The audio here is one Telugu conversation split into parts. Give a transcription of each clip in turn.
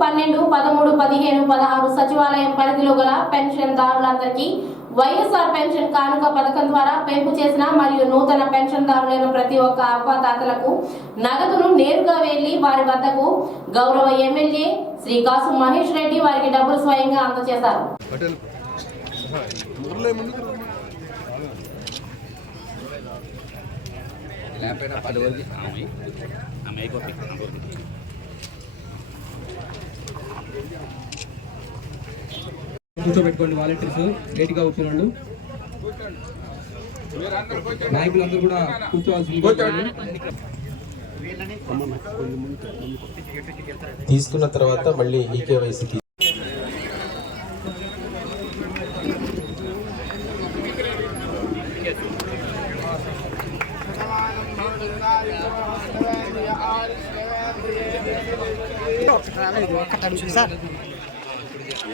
పన్నెండు పదమూడు పదిహేను పదహారు సచివాలయం పరిధిలో గల పెన్షన్దారులందరికీ వైఎస్ఆర్ పెన్షన్ కానుక పథకం ద్వారా పెంపు చేసిన మరియు నూతన పెన్షన్దారులైన ప్రతి ఒక్క అవ్వాతాతలకు నగదును నేరుగా వెళ్ళి వారి వద్దకు గౌరవ ఎమ్మెల్యే శ్రీ కాసు మహేష్ రెడ్డి వారికి డబ్బులు స్వయంగా అందజేశారు. అటెల్ ఆమె ఆమె కూర్చోబెట్టుకోండి వాలంటీర్స్. లేట్గా వచ్చిన వాళ్ళు నాయకులందరూ కూడా కూర్చోవాల్సింది తీసుకున్న తర్వాత మళ్ళీ ఈకేవైసీకి సార్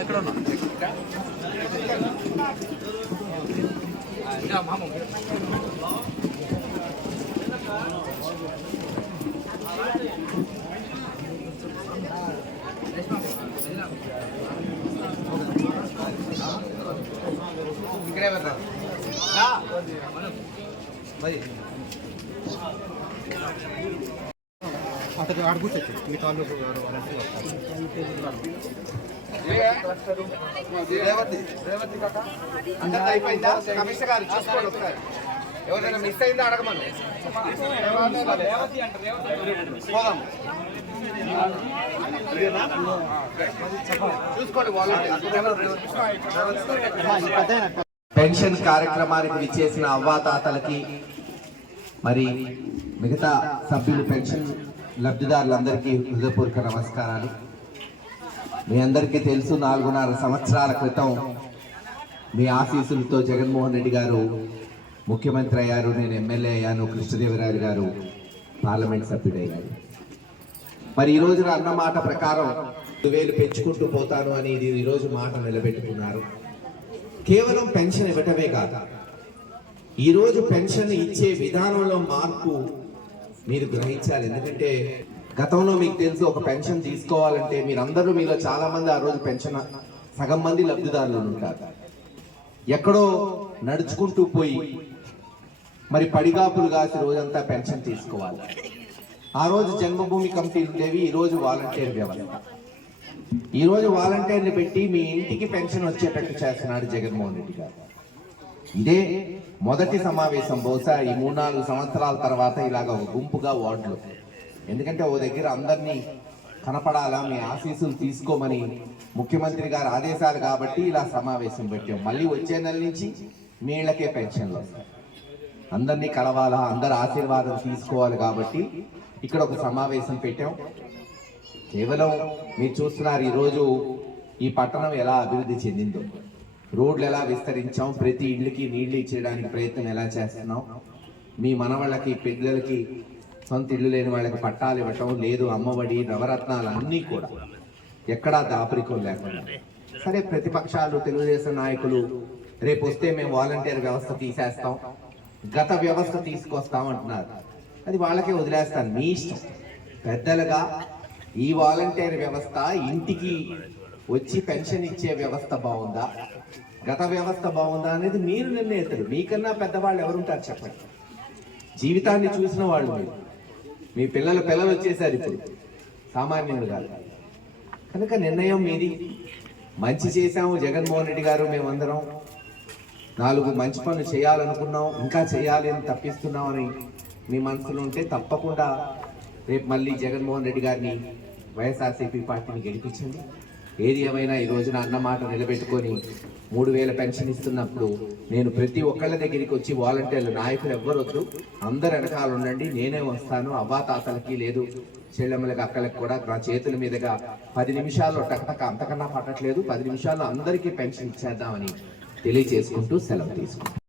ఇక్కడే పెడతారు అతను ఆడ మీ కాళ్ళు రేవతి అందరిది అయిపోయిందా? కమిషనర్ గారు చూసుకోండి ఒకసారి. ఎవరైనా మిస్ అయిందా అడగమను చూసుకోండి వాలంటీర్ పెన్షన్ కార్యక్రమానికి విచ్చేసిన అవ్వాతాతలకి మరి మిగతా సభ్యులు పెన్షన్ లబ్ధిదారులందరికీ హృదయపూర్వక నమస్కారాలు. మీ అందరికీ తెలుసు నాలుగున్నర సంవత్సరాల క్రితం మీ ఆశీస్సులతో జగన్మోహన్ రెడ్డి గారు ముఖ్యమంత్రి అయ్యారు నేను ఎమ్మెల్యే అయ్యాను కృష్ణదేవరాయలు గారు పార్లమెంట్ సభ్యుడయ్యారు. మరి ఈ రోజున అన్న మాట ప్రకారం వేలు పెంచుకుంటూ పోతాను అని ఇది ఈరోజు మాట నిలబెట్టుకున్నారు. కేవలం పెన్షన్ ఇవ్వటమే కాదు. ఈరోజు పెన్షన్ ఇచ్చే విధానంలో మార్పు మీరు గ్రహించాలి. ఎందుకంటే గతంలో మీకు తెలుసు ఒక పెన్షన్ తీసుకోవాలంటే మీరందరూ మీలో చాలా మంది ఆ రోజు పెన్షన్ సగం మంది లబ్ధిదారులు ఉంటారు. ఎక్కడో నడుచుకుంటూ పోయి మరి పడిగాపులు కాసి రోజంతా పెన్షన్ తీసుకోవాలి. ఆ రోజు జన్మభూమి కమిటీలు ఉండేవి ఈరోజు వాలంటీర్ వ్యవస్థ. ఈరోజు వాలంటీర్ని పెట్టి మీ ఇంటికి పెన్షన్ వచ్చేటట్టు చేస్తున్నాడు జగన్మోహన్ రెడ్డి గారు. ఇదే మొదటి సమావేశం బహుశా ఈ మూడు నాలుగు సంవత్సరాల తర్వాత ఇలాగ ఒక గుంపుగా వార్డులు. ఎందుకంటే ఓ దగ్గర అందరినీ కనపడాలా మీ ఆశీస్సులు తీసుకోమని ముఖ్యమంత్రి గారి ఆదేశాలు కాబట్టి ఇలా సమావేశం పెట్టాం. మళ్ళీ వచ్చే నెల నుంచి మీళ్ళకే పెన్షన్లు వస్తాయి. అందరినీ కలవాలా అందరి ఆశీర్వాదం తీసుకోవాలి కాబట్టి ఇక్కడ ఒక సమావేశం పెట్టాం. కేవలం మీరు చూస్తున్నారు ఈరోజు ఈ పట్టణం ఎలా అభివృద్ధి చెందిందో. రోడ్లు ఎలా విస్తరించాం ప్రతి ఇళ్ళకి నీళ్ళు ఇచ్చేయడానికి ప్రయత్నం ఎలా చేస్తున్నాం. మీ మనవాళ్ళకి పిల్లలకి సొంత ఇల్లు లేని వాళ్ళకి పట్టాలు ఇవ్వటం లేదు అమ్మఒడి నవరత్నాలు అన్నీ కూడా ఎక్కడా దాపరికం లేకుండా. సరే ప్రతిపక్షాలు తెలుగుదేశం నాయకులు రేపు వస్తే మేము వాలంటీర్ వ్యవస్థ తీసేస్తాం గత వ్యవస్థ తీసుకొస్తాం అంటున్నారు. అది వాళ్ళకే వదిలేస్తాను మీ ఇష్టం. పెద్దలుగా ఈ వాలంటీర్ వ్యవస్థ ఇంటికి వచ్చి పెన్షన్ ఇచ్చే వ్యవస్థ బాగుందా? గత వ్యవస్థ బాగుందా అనేది మీరు నిర్ణయిస్తారు మీకన్నా పెద్దవాళ్ళు ఎవరుంటారు చెప్పండి. జీవితాన్ని చూసిన వాళ్ళు మీరు. మీ పిల్లల పిల్లలు వచ్చేసారు ఇప్పుడు. సామాన్యులు కాదు. కనుక నిర్ణయం మీది. మంచి చేశాము జగన్మోహన్ రెడ్డి గారు మేమందరం. నాలుగు మంచి పనులు చేయాలనుకున్నాం. ఇంకా చేయాలి అని తప్పిస్తున్నాం అని మీ మనసులో ఉంటే తప్పకుండా రేపు మళ్ళీ జగన్మోహన్ రెడ్డి గారిని వైఎస్ఆర్సీపీ పార్టీని గెలిపించండి. ఏది ఏమైనా ఈ రోజున అన్నమాట నిలబెట్టుకొని మూడు వేల పెన్షన్ ఇస్తున్నప్పుడు నేను ప్రతి ఒక్కళ్ళ దగ్గరికి వచ్చి వాలంటీర్లు నాయకులు ఎవ్వరొద్దు అందరు వెనకాల ఉండండి. నేనే వస్తాను. అవ్వాతాతలకి లేదు చెల్లెమ్మలకి అక్కలకి కూడా నా చేతుల మీదుగా పది నిమిషాల్లో టక్టక్ అంతకన్నా పట్టట్లేదు. పది నిమిషాల్లో అందరికీ పెన్షన్ ఇచ్చేద్దామని తెలియజేసుకుంటూ సెలవు తీసుకుంటాను